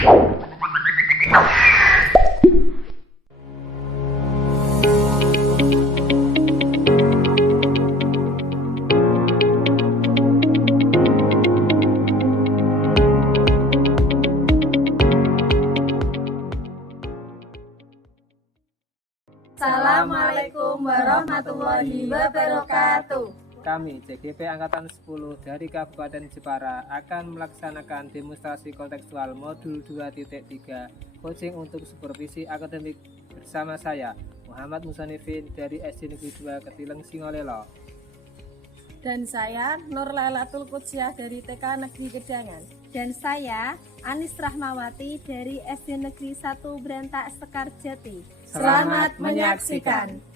Assalamualaikum warahmatullahi wabarakatuh. Kami CGP Angkatan 10 dari Kabupaten Jepara akan melaksanakan demonstrasi kontekstual modul 2.3 coaching untuk supervisi akademik bersama saya Muhammad Musanifin dari SD Negeri 2 Ketileng Singolelo. Dan saya Nur Lailatul Qudsiyah dari TK Negeri Gedangan. Dan saya Anis Rahmawati dari SD Negeri 1 Berantak Sekarjati. Selamat menyaksikan.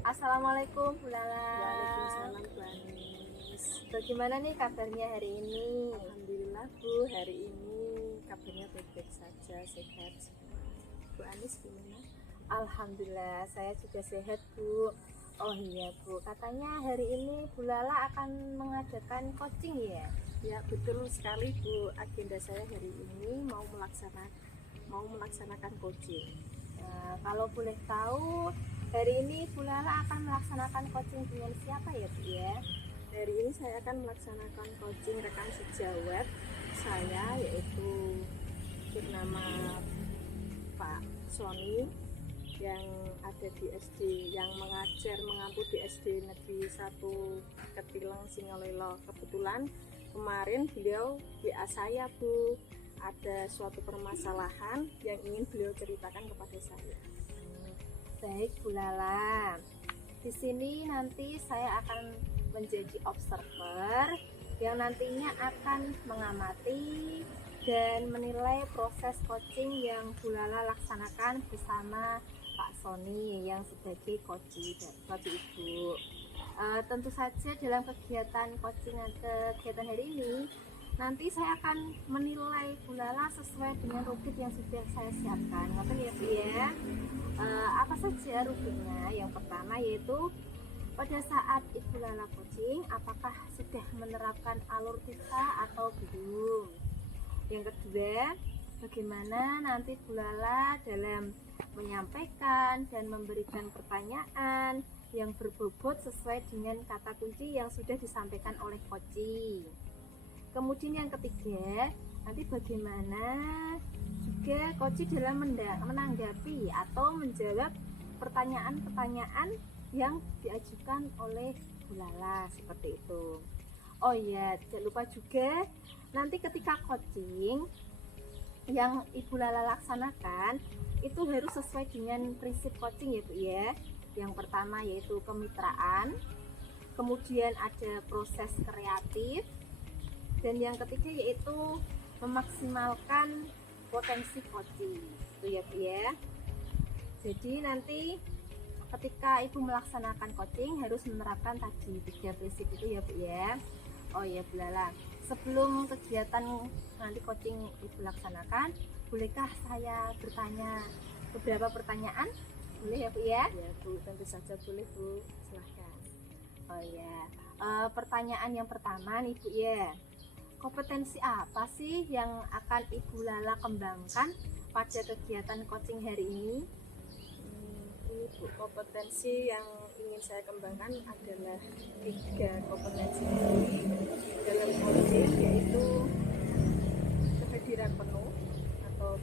Assalamualaikum Bu Lala. Waalaikumsalam Bu Anis. Bagaimana nih kabarnya hari ini? Alhamdulillah Bu, hari ini kabarnya baik-baik saja, sehat. Bu Anis gimana? Alhamdulillah saya juga sehat Bu. Oh iya Bu, katanya hari ini Bu Lala akan mengadakan coaching ya? Ya betul sekali Bu, agenda saya hari ini mau melaksanakan coaching. Nah, kalau boleh tahu hari ini Bu Lala akan melaksanakan coaching dengan siapa ya Bu ya? Hari ini saya akan melaksanakan coaching rekam sejawat saya, yaitu bernama Pak Sony yang ada di SD, yang mengamput di SD Negeri 1 Ketileng Singolelo. Kebetulan kemarin beliau WA saya Bu, ada suatu permasalahan yang ingin beliau ceritakan kepada saya. Baik Bu Lala, di sini nanti saya akan menjadi observer yang nantinya akan mengamati dan menilai proses coaching yang Bu Lala laksanakan bersama Pak Sony yang sebagai coach Ibu. Tentu saja dalam kegiatan hari ini nanti saya akan menilai Bu Lala sesuai dengan rubrik yang sudah saya siapkan. Ngoten ya Bu ya. Apa saja rubriknya? Yang pertama yaitu pada saat Ibu Lala coaching, apakah sudah menerapkan alur kita atau belum? Yang kedua, bagaimana nanti Bu Lala dalam menyampaikan dan memberikan pertanyaan yang berbobot sesuai dengan kata kunci yang sudah disampaikan oleh coaching. Kemudian yang ketiga, nanti bagaimana juga coaching dalam menanggapi atau menjawab pertanyaan-pertanyaan yang diajukan oleh Bu Lala seperti itu. Oh iya, jangan lupa juga nanti ketika coaching yang Ibu Lala laksanakan itu harus sesuai dengan prinsip coaching ya Bu ya. Yang pertama yaitu kemitraan, kemudian ada proses kreatif, dan yang ketiga yaitu memaksimalkan potensi coaching itu ya Bu ya. Jadi nanti ketika Ibu melaksanakan coaching harus menerapkan tadi 3 prinsip itu ya Bu ya. Oh ya Bu Lala, sebelum kegiatan nanti coaching Ibu laksanakan, bolehkah saya bertanya beberapa pertanyaan? Boleh ya Bu ya? Ya Bu, tentu saja boleh Bu, silahkan. Oh ya, pertanyaan yang pertama nih Bu ya, kompetensi apa sih yang akan Ibu Lala kembangkan pada kegiatan coaching hari ini? Ini Bu, kompetensi yang ingin saya kembangkan adalah 3 kompetensi dalam coaching, yaitu kehadiran penuh atau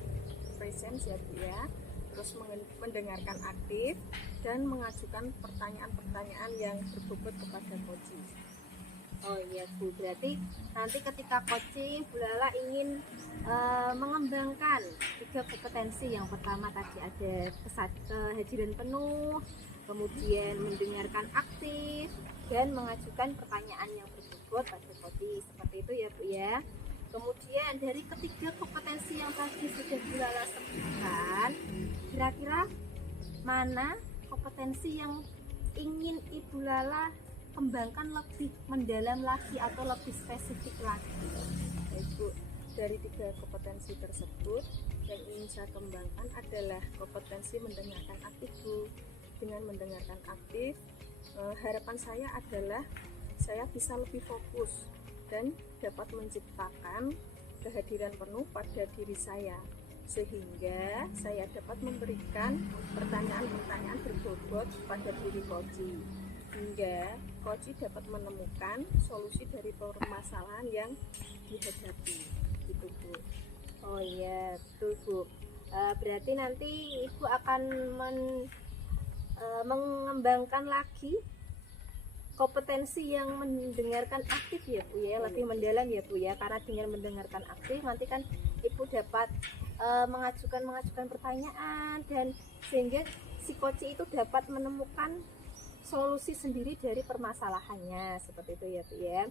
presence ya Bu ya, terus mendengarkan aktif dan mengajukan pertanyaan-pertanyaan yang berbobot kepada coaching. Oh iya Bu, berarti nanti ketika coaching Bu Lala ingin mengembangkan 3 kompetensi. Yang pertama tadi ada kehadiran penuh, kemudian mendengarkan aktif, dan mengajukan pertanyaan yang berbobot pada coaching. Seperti itu ya Bu ya. Kemudian dari ketiga kompetensi yang tadi sudah Bu Lala sebutkan, kira-kira mana kompetensi yang ingin Ibu Lala kembangkan lebih mendalam lagi atau lebih spesifik lagi? Ibu, Dari 3 kompetensi tersebut, yang ingin saya kembangkan adalah kompetensi mendengarkan aktif, Bu. Dengan mendengarkan aktif, harapan saya adalah saya bisa lebih fokus dan dapat menciptakan kehadiran penuh pada diri saya, sehingga saya dapat memberikan pertanyaan-pertanyaan berbobot pada diri Koji, hingga Koji dapat menemukan solusi dari permasalahan yang dihadapi. Gitu, Bu. Oh iya, betul Bu. Berarti nanti Ibu akan mengembangkan lagi kompetensi yang mendengarkan aktif ya Bu ya, lebih mendalam ya Bu ya, karena dengan mendengarkan aktif nanti kan Ibu dapat mengajukan pertanyaan, dan sehingga si Koji itu dapat menemukan solusi sendiri dari permasalahannya, seperti itu ya Bu ya.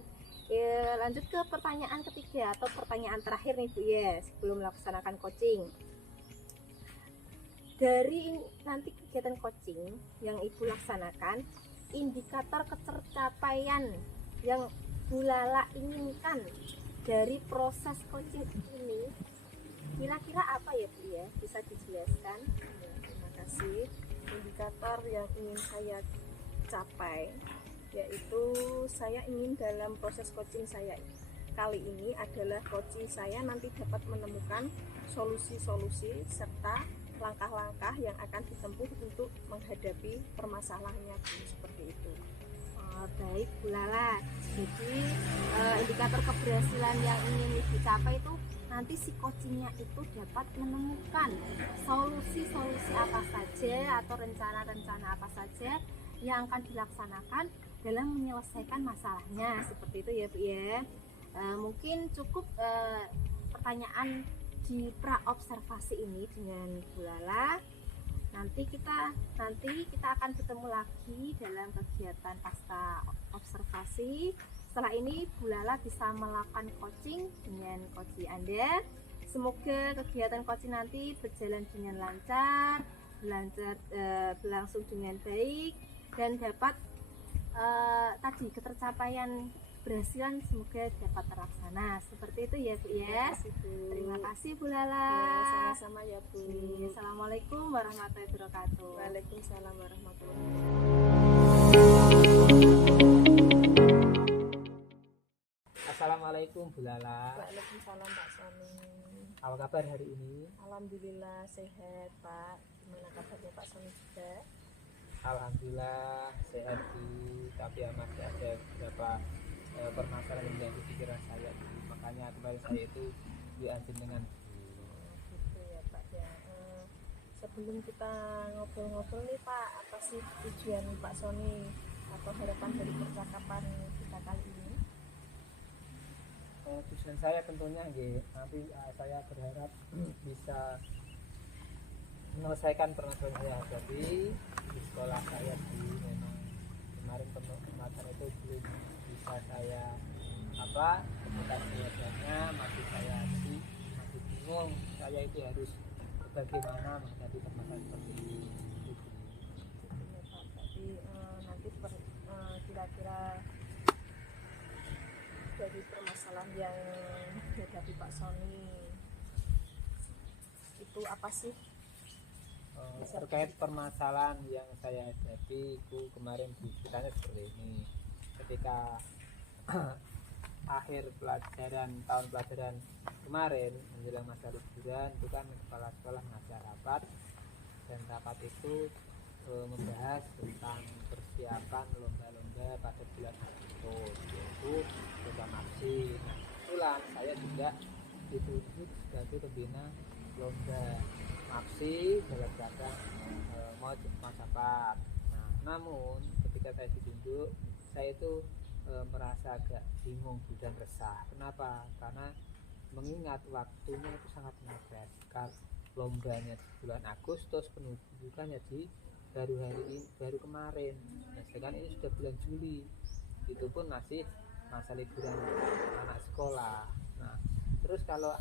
Lanjut ke pertanyaan ketiga atau pertanyaan terakhir nih Bu ya, sebelum melaksanakan coaching. Dari nanti kegiatan coaching yang Ibu laksanakan, indikator ketercapaian yang Bu Lala inginkan dari proses coaching ini kira-kira apa ya Bu ya? Bisa dijelaskan? Ya, terima kasih. Indikator yang ingin saya capai yaitu saya ingin dalam proses coaching saya kali ini adalah coaching saya nanti dapat menemukan solusi-solusi serta langkah-langkah yang akan ditempuh untuk menghadapi permasalahannya, seperti itu. Baik Bu Lala, jadi indikator keberhasilan yang ingin dicapai itu nanti si coachingnya itu dapat menemukan solusi-solusi apa saja atau rencana-rencana apa saja yang akan dilaksanakan dalam menyelesaikan masalahnya, seperti itu ya Bu ya. Mungkin cukup pertanyaan di pra observasi ini dengan Bu Lala. Nanti kita akan ketemu lagi dalam kegiatan pasca observasi. Setelah ini Bu Lala bisa melakukan coaching dengan coach Anda. Semoga kegiatan coaching nanti berjalan dengan lancar, berlangsung dengan baik, dan dapat tadi ketercapaian keberhasilan semoga dapat terlaksana, seperti itu ya Bu ya. Terima kasih Bu Lala. Ya, sama-sama ya Bu. Assalamualaikum warahmatullahi wabarakatuh. Waalaikumsalam warahmatullahi wabarakatuh. Assalamualaikum Bu Lala. Waalaikumsalam Pak Sony. Apa kabar hari ini? Alhamdulillah sehat Pak. Gimana kabarnya Pak Sony juga? Alhamdulillah sehat sih, tapi ya masih ada beberapa permasalahan yang menjadi pikiran saya, makanya kemarin saya itu dianjur dengan Gitu ya Pak ya. Sebelum kita ngobrol-ngobrol nih Pak, apa sih tujuan Pak Sony atau harapan dari percakapan kita kali ini? tujuan saya tentunya nanti saya berharap bisa menyelesaikan permasalahan saya hadapi di sekolah saya. Memang kemarin permasalahan itu belum bisa saya temukan jawabannya, masih bingung saya itu harus bagaimana menghadapi permasalahan seperti ini. Ya, Pak. Jadi nanti kira-kira dari permasalahan yang dihadapi Pak Sony itu apa sih? Terkait permasalahan yang saya hadapi itu kemarin ceritanya seperti ini. Ketika akhir tahun pelajaran kemarin menjelang masa liburan itu kan kepala sekolah mengadakan rapat, dan rapat itu membahas tentang persiapan lomba-lomba pada bulan Agustus, yaitu lomba MAPSI. Nah, kebetulan saya juga ditunjuk sebagai pembina lomba MAPSI dalam rangka Macapat. Nah, namun ketika saya ditunjuk, saya itu merasa agak bingung dan resah. Kenapa? Karena mengingat waktunya itu sangat mepet. Lombanya di bulan Agustus, penunjukannya di baru kemarin. Nah, sedangkan ini sudah bulan Juli. Itu pun masih masa liburan anak sekolah. Nah, terus kalau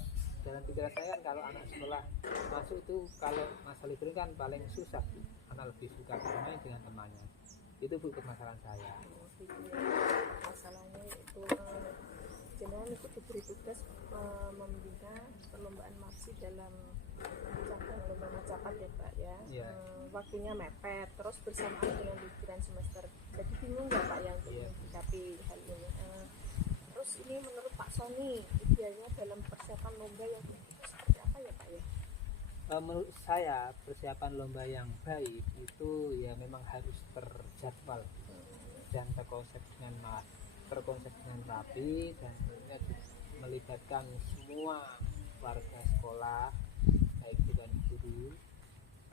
dalam pikiran saya kan kalau anak sekolah masuk itu kalau masa liburan kan paling susah, anak lebih suka bermain dengan temannya. Itu Bu permasalahan saya. Masalahnya itu jenengan itu diberi tugas membina perlombaan MAPSI dalam cabang lomba macapat ya Pak ya. Iya. Waktunya mepet, terus bersamaan dengan liburan semester. Jadi bingung nggak Pak ya untuk Iya. menyikapi hal ini? Terus ini menurut Pak Sony, idealnya dalam persiapan lomba yang itu seperti apa ya Pak ya? Menurut saya persiapan lomba yang baik itu ya memang harus terjadwal dan terkonsep dengan rapi, dan tentunya melibatkan semua warga sekolah, baik itu dan guru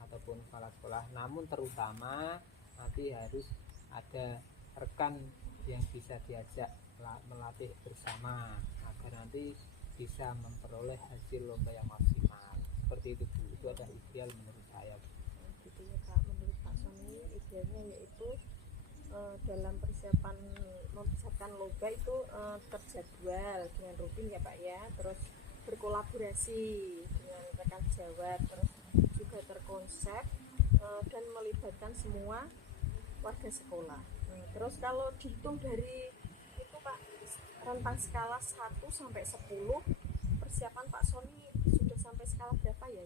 ataupun kepala sekolah. Namun terutama nanti harus ada rekan yang bisa diajak melatih bersama agar nanti bisa memperoleh hasil lomba yang maksimal. Seperti itu Bu, itu ada ideal menurut saya. Gitu ya Pak, menurut Pak Sony idealnya yaitu dalam persiapan mempersiapkan lomba itu terjadwal dengan rutin ya Pak ya, terus berkolaborasi dengan rekan sejawat, terus juga terkonsep dan melibatkan semua warga sekolah. Terus kalau dihitung dari itu Pak, rentang skala 1 sampai 10, persiapan Pak Sony sudah sampai skala berapa ya?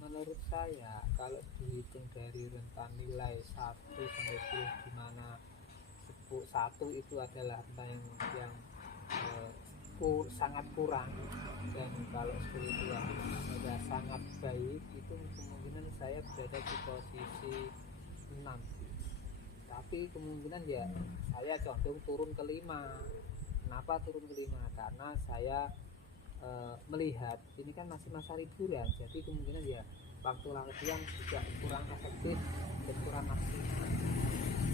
Menurut saya kalau dihitung dari rentang nilai 1 sampai 10, di mana 1 itu adalah rentang yang sangat kurang, dan kalau 10 itu yang sudah sangat baik, itu kemungkinan saya berada di posisi 6 sih. Tapi kemungkinan ya saya condong turun ke 5. Kenapa turun ke 5? Karena saya melihat ini kan masih masa liburan, jadi kemungkinan ya waktu latihan juga kurang efektif dan kurang maksimal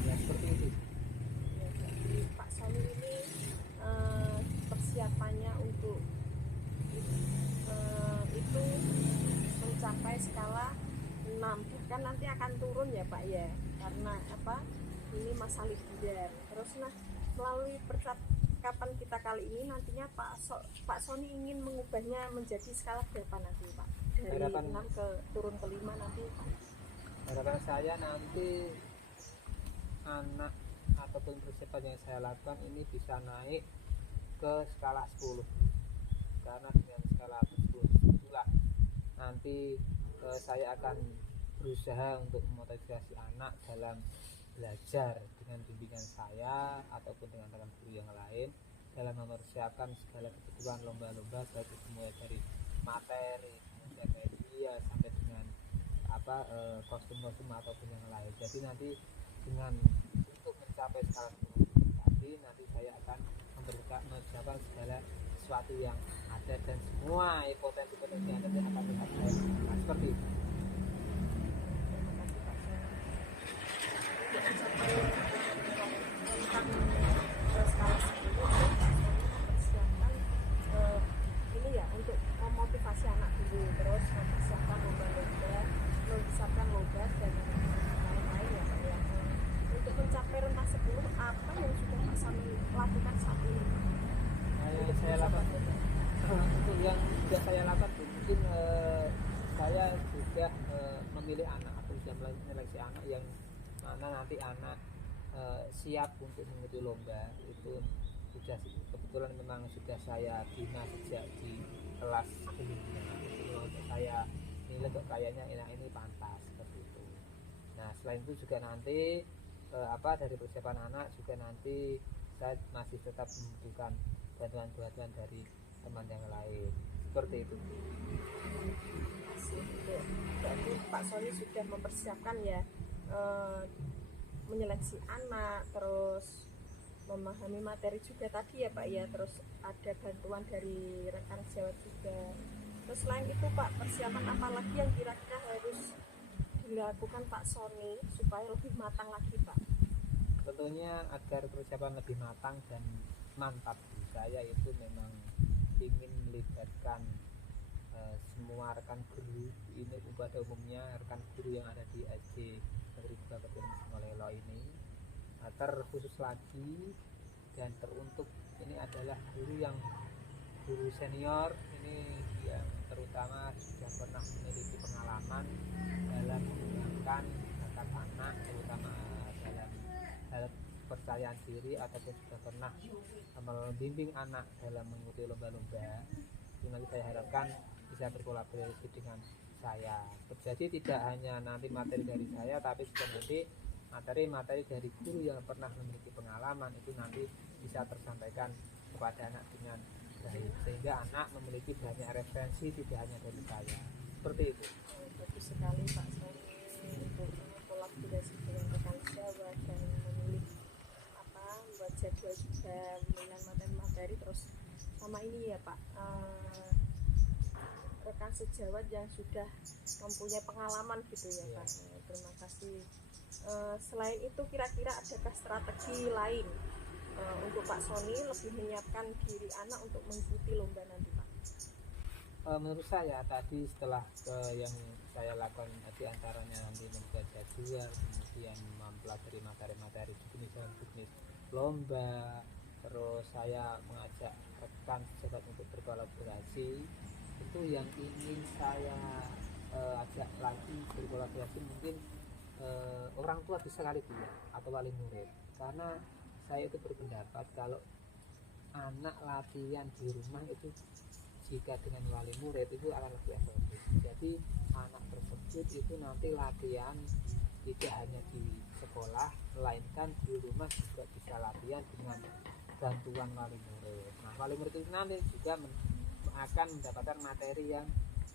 ya, seperti itu. Ya, jadi Pak Sony ini persiapannya untuk itu mencapai skala 6, bahkan nanti akan turun ya Pak ya, karena apa, ini masa liburan. Terus melalui percakapan kita kali ini nantinya Pak Sony ingin mengubahnya menjadi skala berapa nanti Pak? Dari 6 ke turun ke 5 nanti Pak? Harapan saya nanti anak ataupun persiapan yang saya lakukan ini bisa naik ke skala 10, karena dengan skala 10 itulah nanti saya akan berusaha untuk memotivasi anak dalam belajar dengan bimbingan saya ataupun dengan rekan guru yang lain dalam mempersiapkan segala kebutuhan lomba-lomba, baik itu mulai dari materi, kemudian media, sampai dengan kostum-kostum ataupun yang lain. Jadi nanti dengan untuk mencapai skala 10 tadi, nanti saya akan mengerjakan segala sesuatu yang ada dan semua potensi-potensi yang ada yang akan saya lakukan. Seperti itu. Terima kasih Pak Sony. Untuk mencapai tentang skala 10 Pak Sony mempersiapkan ini ya, untuk memotivasi anak dulu, terus mempersiapkan lomba-lomba, mempersiapkan lomba dan lain-lain ya Pak ya. Untuk mencapai rentang 10, apa yang sudah Pak Sony lakukan saat ini? Yang saya lakukan untuk yang sudah saya lakukan mungkin saya sudah memilih anak atau sudah menyeleksi anak yang mana nanti anak siap untuk mengikuti lomba. Itu sudah kebetulan memang sudah saya bina sejak di kelas sebelumnya. Untuk saya nilai kok kayaknya anak ini pantas, seperti itu. Nah selain itu juga nanti dari persiapan anak juga nanti saya masih tetap membutuhkan bantuan-bantuan dari teman yang lain, seperti itu. Berarti Pak Sony sudah mempersiapkan ya, menyeleksi anak, terus memahami materi juga tadi ya Pak ya, terus ada bantuan dari rekan sejawat juga. Terus selain itu Pak, persiapan apa lagi yang kira-kira harus dilakukan Pak Sony supaya lebih matang lagi Pak? Tentunya agar persiapan lebih matang dan mantap, saya itu memang ingin melibatkan semua rekan guru ini, pada umumnya rekan guru yang ada di SD Negeri Kabupaten Singolelo ini, terkhusus lagi dan teruntuk ini adalah guru senior ini yang terutama sudah pernah memiliki pengalaman dalam mengembangkan bakat anak, terutama dalam hal kepercayaan diri ataupun sudah pernah membimbing anak dalam mengikuti lomba-lomba, itu nanti saya harapkan bisa berkolaborasi dengan saya. Jadi tidak hanya nanti materi dari saya, tapi juga nanti materi-materi dari guru yang pernah memiliki pengalaman itu nanti bisa tersampaikan kepada anak dengan baik, sehingga anak memiliki banyak referensi tidak hanya dari saya. Seperti itu. Bagus sekali Pak Sony untuk kolaborasi dengan rekan sejawat dan memilih buat jadwal juga, memilih materi-materi, terus sama ini ya Pak, rekan sejawat yang sudah mempunyai pengalaman gitu ya Pak. Terima kasih. Selain itu kira-kira adakah strategi lain untuk Pak Sony lebih menyiapkan diri anak untuk mengikuti lomba nanti Pak? Menurut saya tadi setelah yang saya lakukan di antaranya nanti membuat jadwal, kemudian mempelajari materi-materi jenis lomba, terus saya mengajak rekan sejawat untuk berkolaborasi. Itu yang ingin saya ajak lagi berkolaborasi mungkin orang tua bisa kali dia atau wali murid, karena saya itu berpendapat kalau anak latihan di rumah itu jika dengan wali murid itu akan lebih efektif. Jadi anak tersebut itu nanti latihan tidak hanya di sekolah, melainkan di rumah juga bisa latihan dengan bantuan wali murid. Nah, wali murid itu nanti juga akan mendapatkan materi yang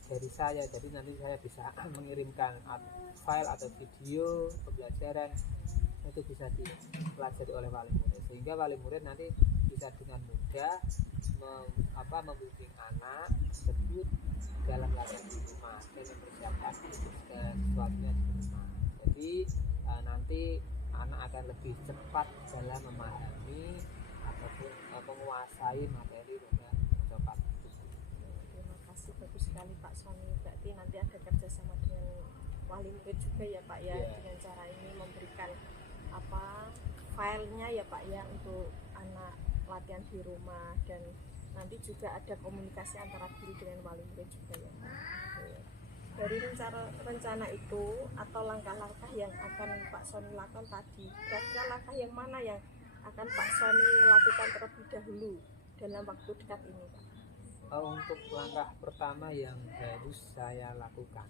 dari saya. Jadi nanti saya bisa mengirimkan file atau video pembelajaran itu bisa dipelajari oleh wali murid, sehingga wali murid nanti bisa dengan mudah membimbing anak tersebut dalam latihan di rumah dan mempersiapkan sesuatunya di rumah. Jadi nanti anak akan lebih cepat dalam memahami ataupun menguasai materi lomba coklat. Terima kasih, bagus sekali Pak Sony. Berarti nanti ada kerjasama dengan wali murid juga ya Pak ya, dengan cara ini memberikan filenya ya Pak ya untuk anak latihan di rumah, dan nanti juga ada komunikasi antara guru dengan wali murid juga ya Pak. Dari rencana itu atau langkah-langkah yang akan Pak Sony lakukan tadi, kira-kira langkah yang mana yang akan Pak Sony lakukan terlebih dahulu dalam waktu dekat ini Pak? Untuk langkah pertama yang harus saya lakukan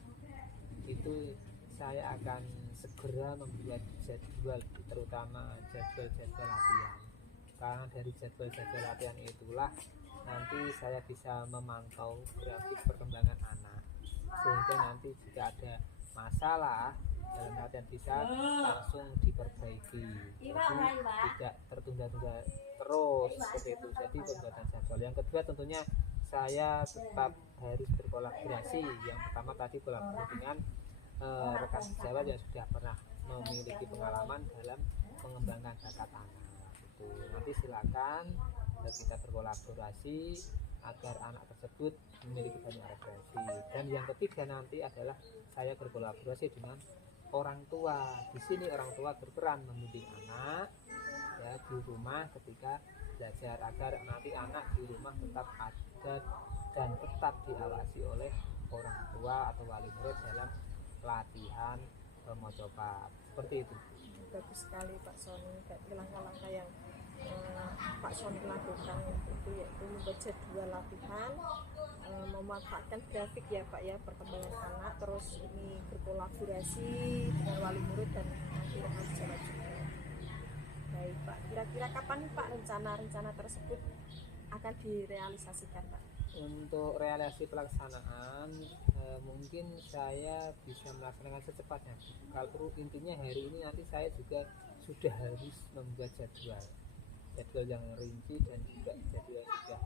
itu saya akan segera membuat jadwal, terutama jadwal latihan, karena dari jadwal latihan itulah nanti saya bisa memantau grafik perkembangan anak, sehingga nanti jika ada masalah dalam latihan bisa langsung diperbaiki, jadi tidak tertunda-tunda terus seperti itu. Jadi pembuatan jadwal. Yang kedua tentunya saya tetap harus berkolaborasi. Yang pertama tadi kolaborasi dengan rekan sejawat yang sudah pernah memiliki pengalaman dalam mengembangkan bakat anak. Itu nanti silakan kita berkolaborasi agar anak tersebut memiliki banyak referensi. Dan yang ketiga nanti adalah saya berkolaborasi dengan orang tua. Di sini orang tua berperan membimbing anak ya di rumah ketika belajar, agar nanti anak di rumah tetap ada dan tetap diawasi oleh orang tua atau wali murid dalam latihan mocopat. Seperti itu. Bagus sekali Pak Sony. Berarti langkah-langkah yang Pak Sony lakukan itu yaitu membuat jadwal latihan, memanfaatkan grafik ya Pak ya perkembangan anak, terus ini berkolaborasi dengan wali murid dan nanti rekan sejawat juga. Baik Pak, kira-kira kapan nih Pak rencana tersebut akan direalisasikan Pak? Untuk realisasi pelaksanaan mungkin saya bisa melaksanakan secepatnya. Kalau intinya hari ini nanti saya juga sudah harus membuat jadwal yang rinci dan juga jadwal yang sudah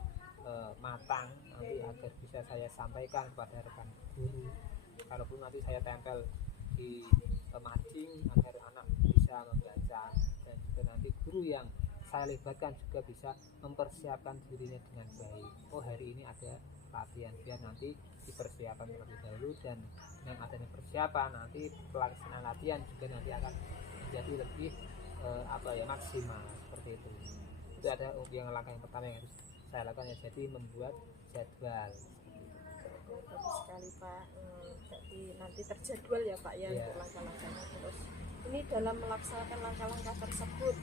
matang nanti agar bisa saya sampaikan kepada rekan guru. Kalaupun nanti saya tempel di mading agar anak bisa membaca, dan juga nanti guru yang saya libatkan juga bisa mempersiapkan dirinya dengan baik. Oh, hari ini ada latihan, biar nanti dipersiapkan terlebih dahulu, dan dengan adanya persiapan nanti pelaksanaan latihan juga nanti akan menjadi lebih maksimal seperti itu. Itu ada yang langkah yang pertama yang harus saya lakukan ya, jadi membuat jadwal. Bagus sekali Pak. Jadi nanti terjadwal ya Pak ya untuk langkah-langkahnya. Terus ini dalam melaksanakan langkah-langkah tersebut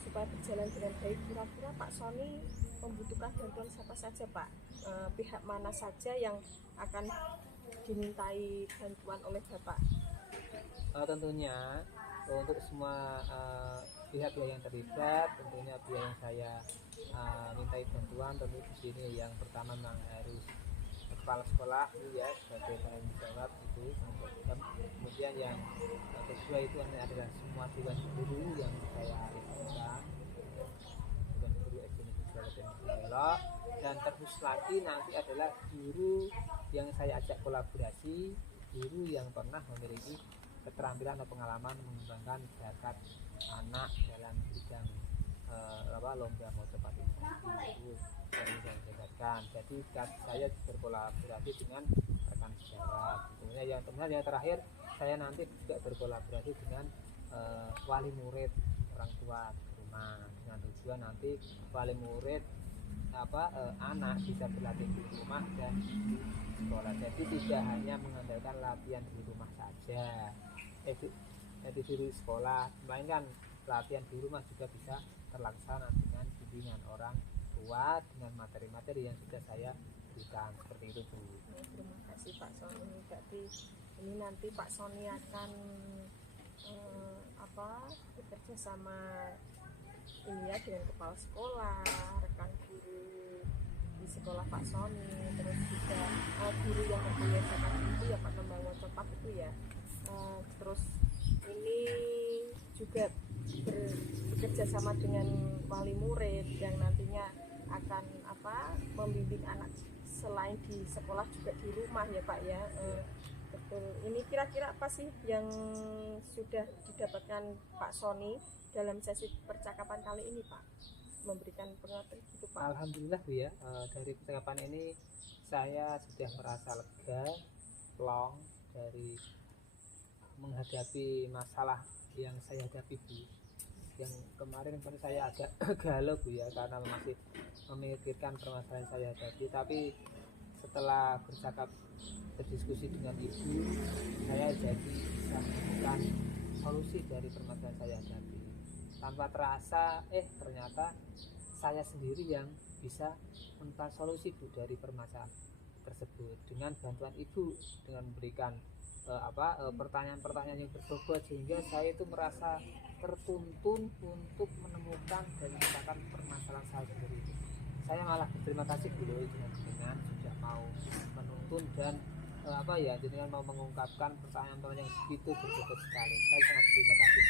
supaya berjalan dengan baik. Kira-kira Pak Sony membutuhkan bantuan siapa saja Pak? Pihak mana saja yang akan dimintai bantuan oleh Bapak? Tentunya untuk semua pihak-pihak yang terlibat, tentunya pihak yang saya mintai bantuan tentu di sini yang pertama memang harus kepala sekolah ya sebagai penanggung jawab itu, kemudian yang kedua itu adalah semua dewan guru yang saya libatkan, dewan guru SD Negeri Surabaya, dan terus lagi nanti adalah guru yang saya ajak kolaborasi, guru yang pernah memiliki keterampilan atau pengalaman mengembangkan bakat anak dalam bidang lomba motivasi itu yang saya jabarkan. Jadi saya berkolaborasi dengan rekan sejawat. Tentunya yang terakhir saya nanti juga berkolaborasi dengan wali murid, orang tua di rumah, dengan tujuan nanti wali murid anak bisa berlatih di rumah dan di sekolah. Jadi tidak hanya mengandalkan latihan di rumah saja, di sekolah, melainkan latihan di rumah juga bisa terlaksana dengan bimbingan orang tua dengan materi-materi yang sudah saya berikan, seperti itu Bu. Terima kasih Pak Sony. Berarti ini nanti Pak Sony akan bekerja sama ini ya dengan kepala sekolah, rekan guru di sekolah Pak Sony, terus juga guru yang membiasakan itu ya Pak Kembang Mocopat itu ya. Terus ini juga bekerja sama dengan wali murid yang nantinya akan membimbing anak selain di sekolah juga di rumah ya Pak ya. Betul. Ini kira-kira apa sih yang sudah didapatkan Pak Sony dalam sesi percakapan kali ini Pak? Memberikan pengertian gitu Pak. Alhamdulillah Bu ya, dari percakapan ini saya sudah merasa lega, plong dari menghadapi masalah yang saya hadapi Bu. Yang kemarin saya agak galau Bu ya, karena masih memikirkan permasalahan saya hadapi, tapi setelah berdiskusi dengan Ibu, saya jadi bisa menemukan solusi dari permasalahan saya hadapi. Tanpa terasa, ternyata saya sendiri yang bisa menemukan solusi Bu dari permasalahan tersebut dengan bantuan Ibu, dengan memberikan pertanyaan-pertanyaan yang berbobot, sehingga saya itu merasa tertuntun untuk menemukan dan menyelesaikan permasalahan saya sendiri. Saya malah berterima kasih dulu dengan sudah mau menuntun dan dengan mau mengungkapkan pertanyaan-pertanyaan yang begitu berbobot sekali. Saya sangat terima kasih.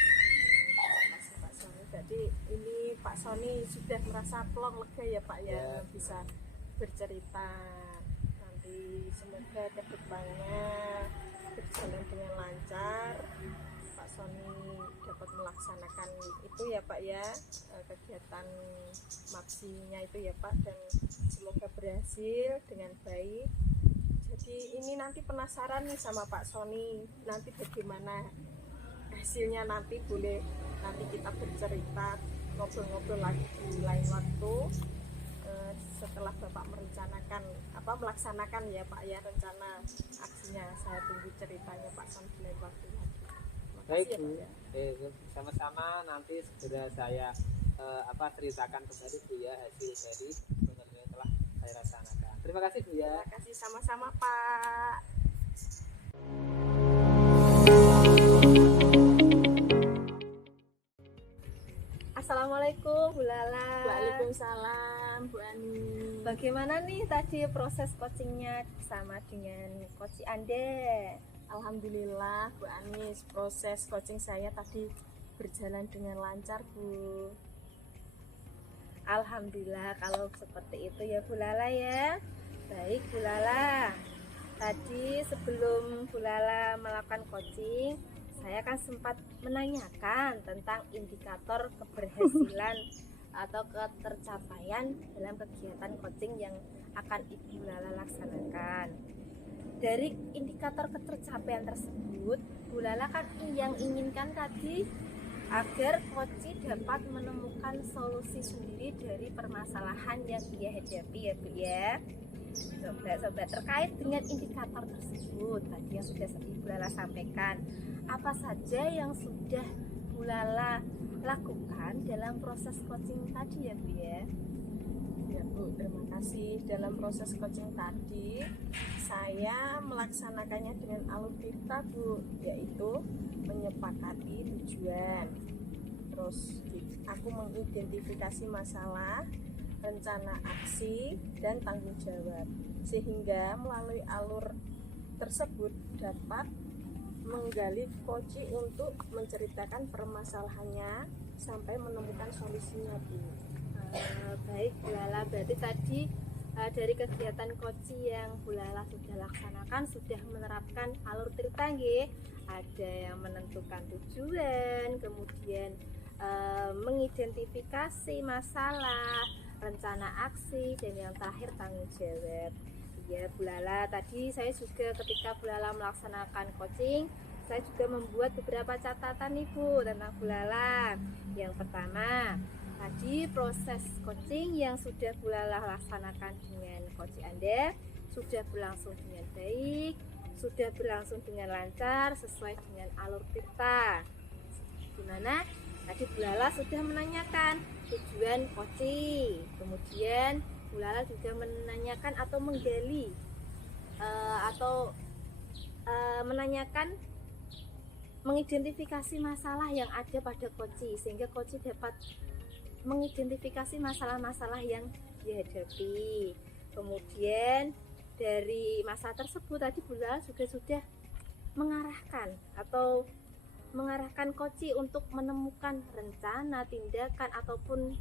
Pak Sony, jadi ini Pak Sony sudah merasa plong lega ya Pak ya, bisa bercerita. Nanti semoga kedepannya berjalan dengan lancar, Pak Sony dapat melaksanakan itu ya Pak ya, kegiatan maksinya itu ya Pak, dan semoga berhasil dengan baik. Jadi ini nanti penasaran nih sama Pak Sony, nanti bagaimana hasilnya, nanti boleh nanti kita bercerita, ngobrol-ngobrol lagi di lain waktu setelah Bapak melaksanakan ya Pak ya rencana aksinya. Saya tunggu ceritanya Pak Sony di lain waktu lagi. Baik Bu, sama-sama nanti segera saya ceritakan kembali Bu ya hasil dari benar-benar telah saya laksanakan. Terima kasih Bu ya. Terima kasih sama-sama Pak. Assalamualaikum Bu Lala. Waalaikumsalam Bu Ani. Bagaimana nih tadi proses coachingnya bersama dengan Coach Ande? Alhamdulillah Bu Anis, proses coaching saya tadi berjalan dengan lancar Bu. Alhamdulillah kalau seperti itu ya Bu Lala ya. Baik Bu Lala, tadi sebelum Bu Lala melakukan coaching, saya kan sempat menanyakan tentang indikator keberhasilan atau ketercapaian dalam kegiatan coaching yang akan Ibu Lala laksanakan. Dari indikator ketercapaian tersebut, Bu Lala kan yang inginkan tadi agar coach dapat menemukan solusi sendiri dari permasalahan yang ia hadapi ya Bu ya. Sobat-sobat, terkait dengan indikator tersebut tadi yang sudah Ibu Lala sampaikan, apa saja yang sudah Bu Lala lakukan dalam proses coaching tadi ya Bu ya? Ya Bu, terima kasih. Dalam proses coaching tadi, saya melaksanakannya dengan alur tirta Bu, yaitu menyepakati tujuan. Terus aku mengidentifikasi masalah, rencana aksi, dan tanggung jawab. Sehingga melalui alur tersebut dapat menggali koci untuk menceritakan permasalahannya sampai menemukan solusinya Bu. Baik Bu Lala, berarti tadi dari kegiatan koci yang Bu Lala sudah laksanakan sudah menerapkan alur tirta nggih. Ada yang menentukan tujuan, kemudian mengidentifikasi masalah, rencana aksi, dan yang terakhir tanggung jawab. Ya Bu Lala, tadi saya juga ketika Bu Lala melaksanakan coaching, saya juga membuat beberapa catatan nih Bu tentang Bu Lala. Yang pertama, tadi proses coaching yang sudah Bu Lala laksanakan dengan coach Anda sudah berlangsung dengan baik, sudah berlangsung dengan lancar sesuai dengan alur tirta. Dimana tadi Bu Lala sudah menanyakan tujuan coaching, kemudian Bu Lala juga menanyakan atau menggali menanyakan mengidentifikasi masalah yang ada pada coaching, sehingga coaching dapat mengidentifikasi masalah-masalah yang dihadapi. Kemudian dari masalah tersebut tadi Bu Lala juga sudah mengarahkan coaching untuk menemukan rencana, tindakan ataupun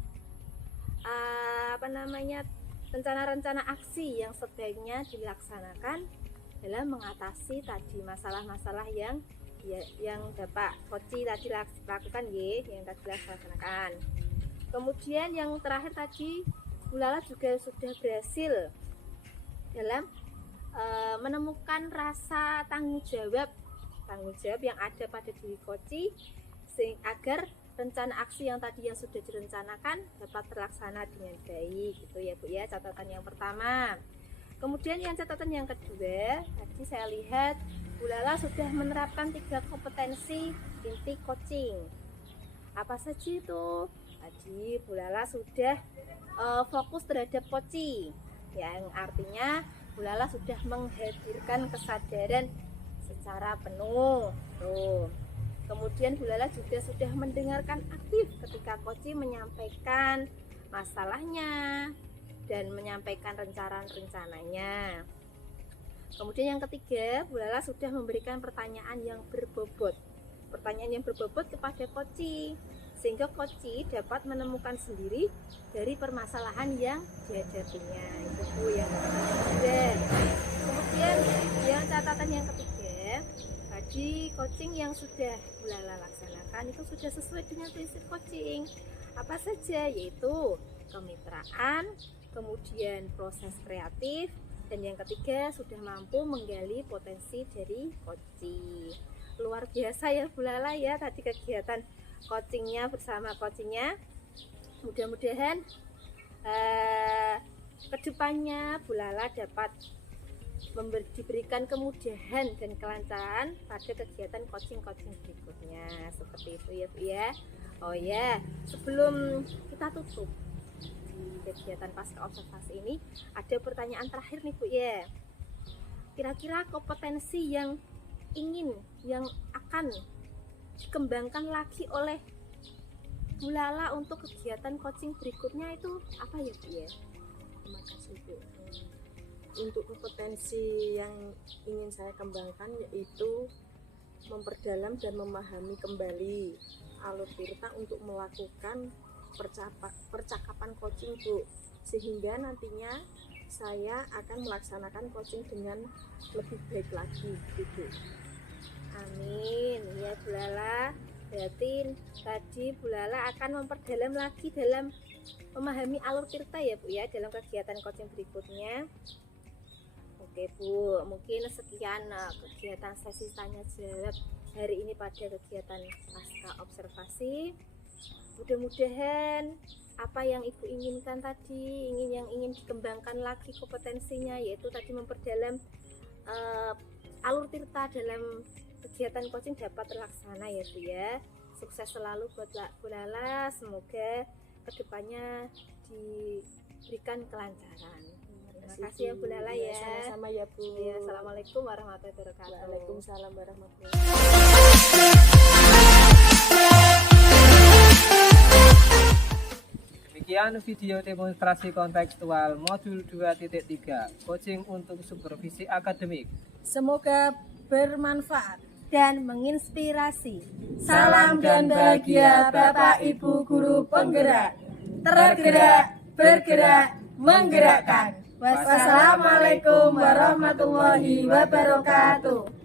rencana-rencana aksi yang sebaiknya dilaksanakan dalam mengatasi tadi masalah-masalah yang dapat coaching tadi lakukan yang tadi dilaksanakan. Kemudian yang terakhir tadi Bu Lala juga sudah berhasil dalam menemukan rasa tanggung jawab yang ada pada diri coaching agar rencana aksi yang tadi yang sudah direncanakan dapat terlaksana dengan baik. Itu ya Bu ya, catatan yang pertama. Kemudian yang catatan yang kedua, tadi saya lihat Bu Lala sudah menerapkan 3 kompetensi inti coaching. Apa saja itu? Tadi Bu Lala sudah fokus terhadap coaching, yang artinya Bu Lala sudah menghadirkan kesadaran secara penuh. Tuh. Kemudian Bu Lala juga sudah mendengarkan aktif ketika coaching menyampaikan masalahnya dan menyampaikan rencananya. Kemudian yang ketiga, Bu Lala sudah memberikan pertanyaan yang berbobot kepada coaching, sehingga coaching dapat menemukan sendiri dari permasalahan yang dihadapinya. Itu Bu yang ketiga. Kemudian yang catatan yang ketiga, tadi coaching yang sudah Bu Lala laksanakan itu sudah sesuai dengan prinsip coaching. Apa saja? Yaitu kemitraan, kemudian proses kreatif, dan yang ketiga sudah mampu menggali potensi dari coaching. Luar biasa ya Bu Lala ya tadi kegiatan coachingnya bersama coachingnya. Mudah-mudahan kedepannya Bu Lala dapat diberikan kemudahan dan kelancaran pada kegiatan coaching berikutnya. Seperti itu ya Bu ya. Oh ya, sebelum kita tutup di kegiatan pasca observasi ini, ada pertanyaan terakhir nih Bu ya. Kira-kira kompetensi yang akan dikembangkan lagi oleh Bu Lala untuk kegiatan coaching berikutnya itu apa ya Bu ya? Terima kasih Bu. Untuk kompetensi yang ingin saya kembangkan yaitu memperdalam dan memahami kembali alur tirta untuk melakukan percakapan coaching Bu, sehingga nantinya saya akan melaksanakan coaching dengan lebih baik lagi gitu. Amin ya Bu Lala. Berarti tadi Bu Lala akan memperdalam lagi dalam memahami alur tirta ya Bu ya dalam kegiatan coaching berikutnya. Oke Bu, mungkin sekian kegiatan sesi tanya jawab hari ini pada kegiatan pasca observasi. Mudah-mudahan apa yang Ibu inginkan tadi, yang ingin dikembangkan lagi kompetensinya, yaitu tadi memperdalam alur tirta dalam kegiatan coaching dapat terlaksana ya Bu ya. sukses selalu buat Bu Lala, semoga kedepannya diberikan kelancaran. Terima kasih ya Bu Lala ya. Sama-sama ya Bu. Ya, assalamualaikum warahmatullahi wabarakatuh. Waalaikumsalam warahmatullahi wabarakatuh. Demikian video demonstrasi kontekstual modul 2.3 coaching untuk supervisi akademik. Semoga bermanfaat Dan menginspirasi. Salam dan bahagia Bapak Ibu Guru Penggerak. Tergerak, bergerak, menggerakkan. Wassalamualaikum warahmatullahi wabarakatuh.